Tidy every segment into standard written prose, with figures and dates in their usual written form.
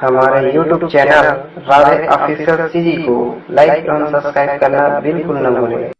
हमारे YouTube channel Radhe official CG को लाइक एवं सब्सक्राइब करना बिल्कुल न भूलें।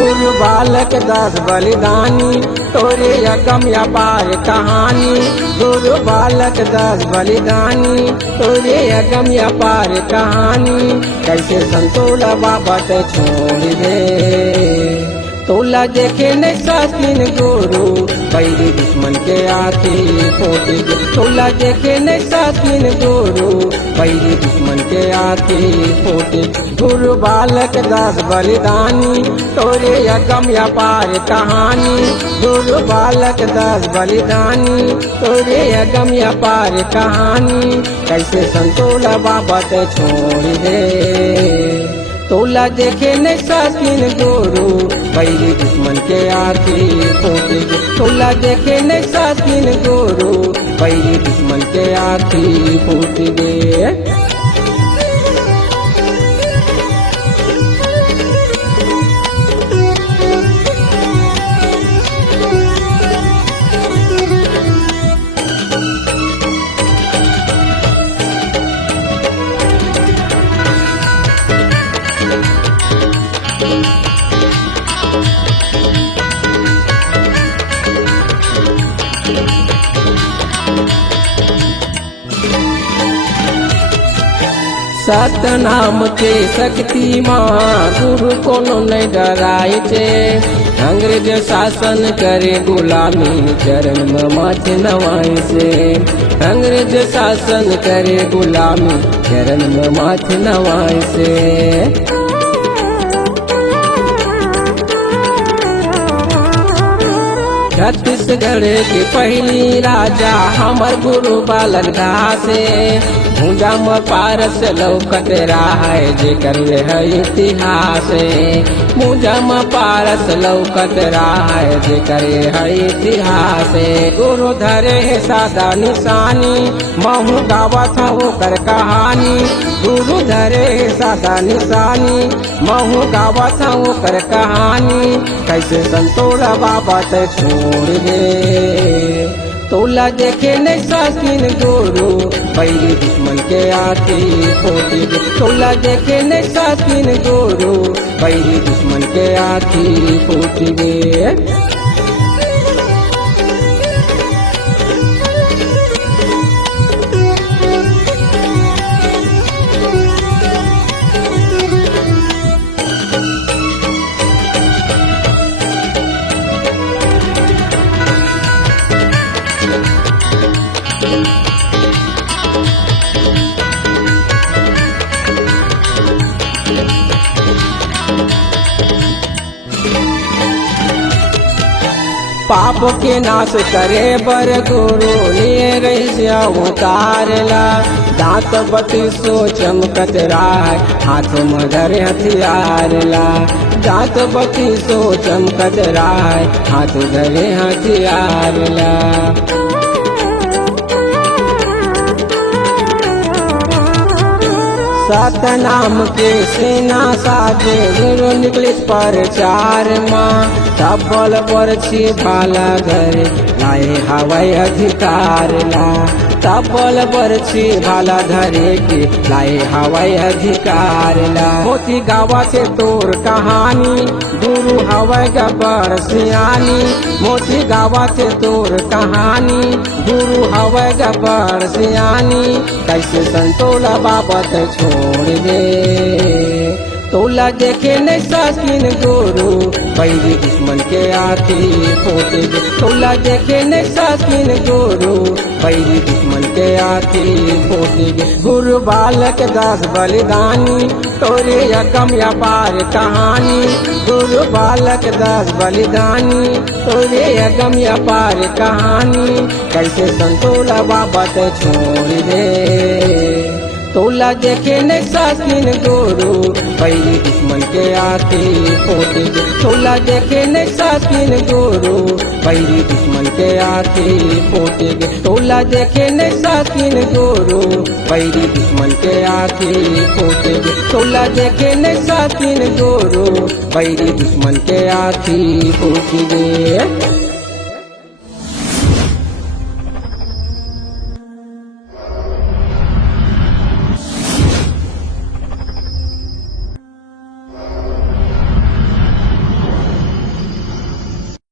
गुरु बालक दास बलिदानी तोरे अगम अपार कहानी। गुरु बालक दास बलिदानी तोरे अगम अपार कहानी। कैसे संतोला बाबा ते छोड़ दे तोला देखे नहीं सकिन गुरु बैरी दुश्मन के आखी फोट दे। तोला देखे नहीं सकिन गुरु बैरी दुश्मन के आखी फोट। गुरु बालक दास बलिदानी तोरे अगम अपार कहानी। गुरु बालक दास बलिदानी तोरे अगम अपार कहानी। कैसे संतोला बाबा ते छोड़ दे तोला देखे नहीं सकिन गुरु बैरी दुश्मन के आखी फोट दे। तोला देखे नहीं सकिन गुरु बैरी दुश्मन के आखी फोट दे। सतनाम के शक्ति माँ गुरु कोनो नहीं डराए छे। अंग्रेज शासन करे गुलामी चरण में माथे नवाए से। अंग्रेज शासन करे गुलामी चरण में माथे नवाए से। छत्तीसगढ़ के पहली राजा हमर गुरु बालक दासे। भुजा में पारस लौकत है जेकर है इतिहास। भुजा में पारस लौकत है जेकर है इतिहास। गुरु धरे है सादा निशानी महू गावत होकर कहानी। गुरु धरे है सादा निशानी महू गावत होकर कहानी। कैसे संतोला बाबा ते छोड़ दे तोला देखे नहीं सकिन गुरु बैरी दुश्मन के आखी फोट दे। तोला देखे नहीं सकिन गुरु बैरी दुश्मन के आखी फोट दे। पाप के नाश करे बर गुरु लिए रही उतारला। दांत बती सो चमकत राय हाथ में धरे हथियारला। दांत बती सो चमकत राय हाथ धरे हथियारला। सतनाम के सेना साथे गुरु निकले प्रचार माँ। तबल पर छी भाला धरे लाए हवाई अधिकार ला। तबल पर छी भाला धरे के लाए हवाई अधिकार ला। मोती गावा से तोर कहानी गुरु हवाई गबर सियानी। मोती गावा से तोर कहानी गुरु हवाई गबर सियानी। कैसे संतोला बाबा ते छोड़ दे तोला देखे नहीं सकिन गुरु बैरी दुश्मन के आखी फोट दे। तोला देखे नहीं सकिन गुरु बैरी दुश्मन के आखी फोट दे। गुरु बालक दास बलिदानी तोरे अगम अपार कहानी। गुरु बालक दास बलिदानी तोरे अगम अपार कहानी। कैसे संतोला बाबा ते छोड़ दे तोला देखे ने साकिन गोरो बैरी दुश्मन के आखे पोते गे तोला देखे ने साकिन गोरो बैरी दुश्मन के आखे पोते गे तोला देखे ने साकिन गोरो बैरी दुश्मन के आखे पोते गे तोला देखे ने साकिन गोरो बैरी दुश्मन के आखे पोते गे।